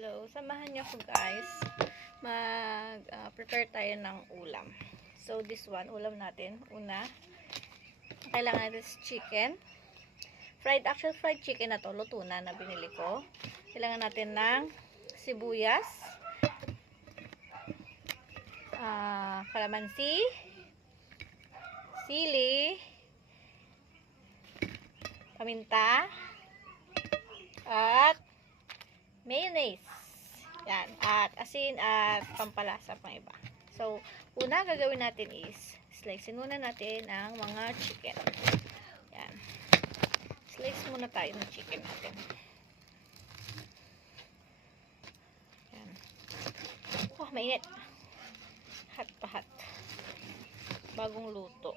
Hello, samahan niyo ako guys. Prepare tayo ng ulam. So this one, ulam natin. Una, kailangan natin chicken. Fried chicken na to, luto na binili ko. Kailangan natin ng sibuyas, kalamansi, sili, paminta, at mayonnaise. Yan. At asin at pampalasa pang iba. So, una gagawin natin is slicein muna natin ang mga chicken. Yan. Slice muna tayo ng chicken natin. Yan. Oh, mainit. Hot pa hot. Bagong luto.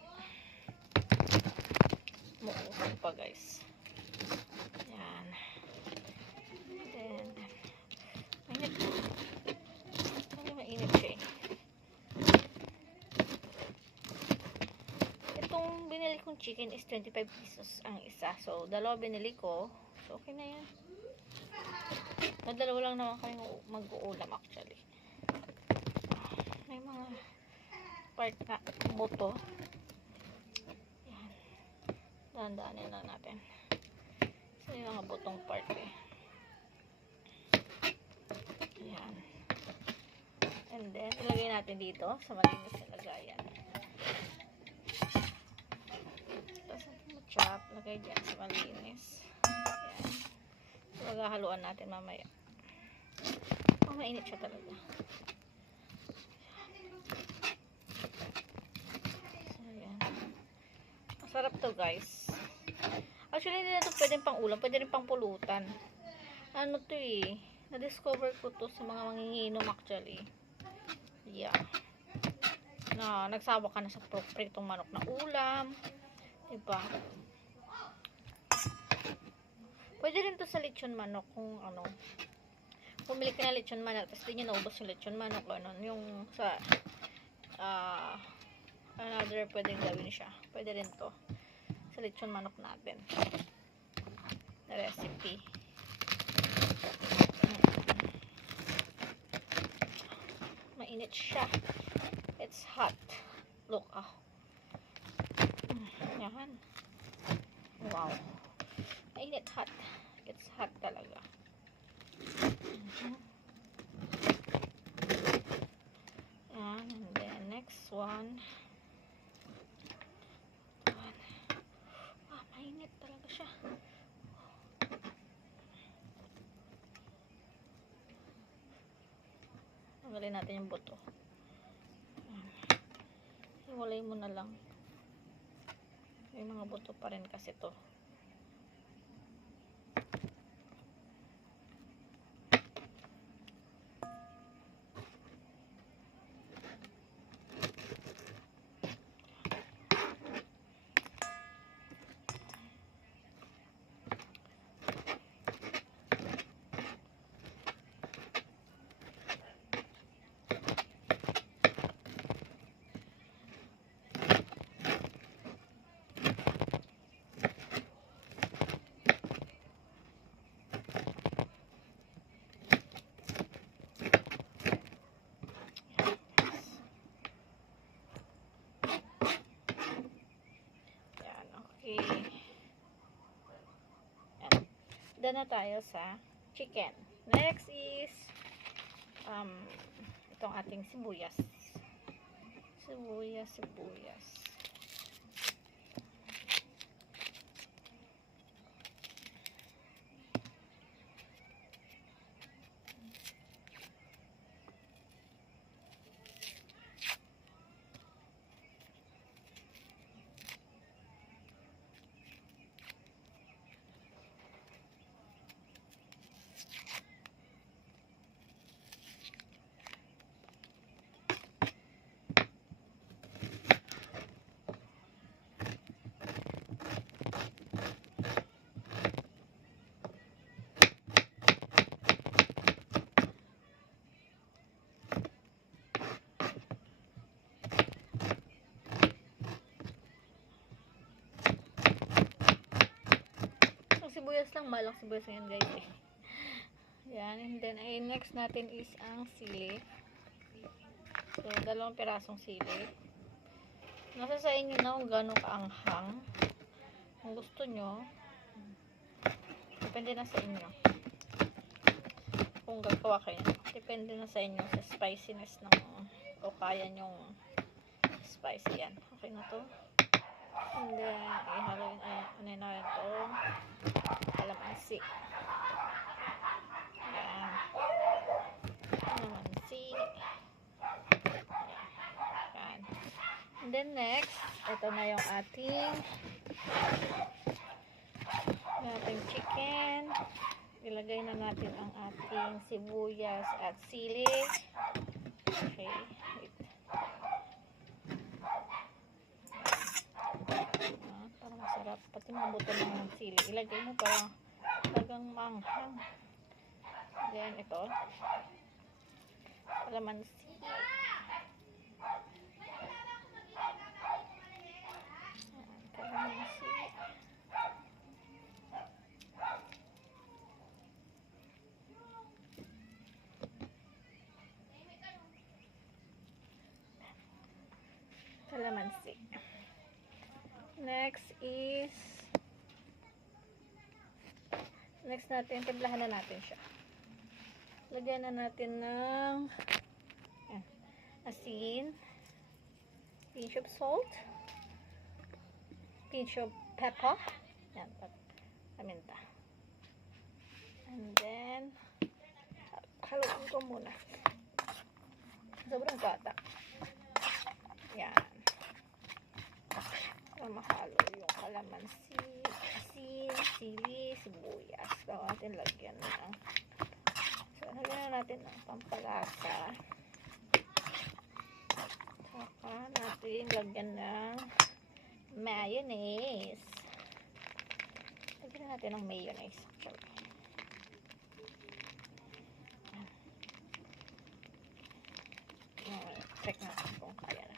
Muuusap pa guys. Yan. Then, mainit. Ano mainit siya eh. Itong binili kong chicken is 25 pesos ang isa. So, dalawa binili ko. So, okay na yan. Dalawa lang naman kami mag-uulam actually. May mga part na buto. Yan. Dahan-dahanin lang natin. So, yung mga butong part eh. Ayan. And then, ilagay natin dito sa malinis na lagayan. Tapos, chop, lagay dyan sa malinis. Ayan. So, maghahaluan natin mamaya. Oh, mainit siya talaga. So, ayan. Masarap to, guys. Actually, hindi na to pwedeng pang ulam. Pwede rin pang pulutan. Ano to eh. Na-discover ko to sa mga manginginom actually. Yeah. Na nagsawa ka na sa pritong manok na ulam. Diba? Pwede rin to sa lechon manok kung ano. Pumili ka na lechon manok tapos di nyo naubos yung lechon manok. Ano, yung sa another pwedeng gawin siya. Pwede rin to sa lechon manok natin. Na recipe. Mainit siya. It's hot. Look, yan. Wow. Mainit hot. It's hot talaga. Yan. And then, next one. Mainit talaga siya. Tanggalin natin yung buto. Hiwalay mo na lang. May mga buto pa rin kasi to. Okay. Done na tayo sa chicken. Next is itong ating sibuyas. Sibuyas. Sibuyas lang, malang sibuyas ngayon guys eh. Yan. And then, ay next natin is ang sili. So, 2 pirasong sili. Nasa sa inyo na kung gano'ng kaanghang. Kung gusto nyo, depende na sa inyo. Kung gagawa kayo, depende na sa inyo sa spiciness ng o kaya nyong spicy. Yan. Okay na to. And then, ihalo yun na ito. Kalamansi. Yan. Kalamansi. Yan. And then next, ito na yung ating chicken. Ilagay na natin ang ating sibuyas at sili. Okay. Wait. Para masarap. Pati mga buto ng sili. Ilagay mo para talagang manghang. Then, ito. Kalamansi. Kalamansi. Kalamansi. Next natin, timplahan na natin siya. Lagyan na natin ng asin, pinch of salt, pinch of pepper, yan, paminta. And then, haluin ko muna. Sobrang gata. Yan. Para mahalo yung kalamansi, asin, sili, sibuyas. Bago natin lagyan ng lagyan na natin ng pampalasa. Saka natin lagyan ng mayonnaise. Lagyan natin ng mayonnaise. Check natin kung kaya na.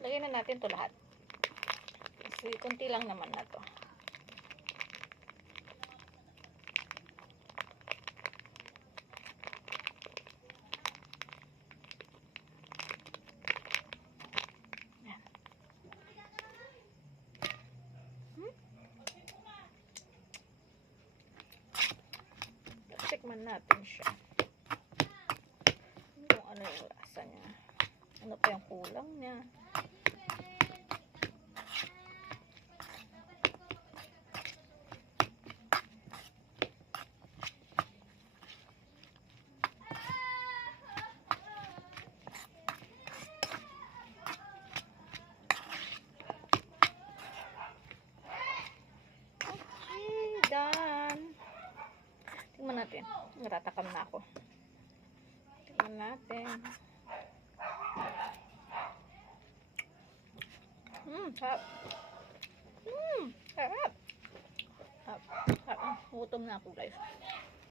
Lagyan na natin ito lahat. Kasi kunti lang naman na to. Tikman natin siya. Kung ano yung lasa niya. Ano pa yung kulang niya. Done. Tingnan natin. Natatakam na ako. Tingnan natin. Sarap. Sarap. Sarap. Gutom na ako, guys.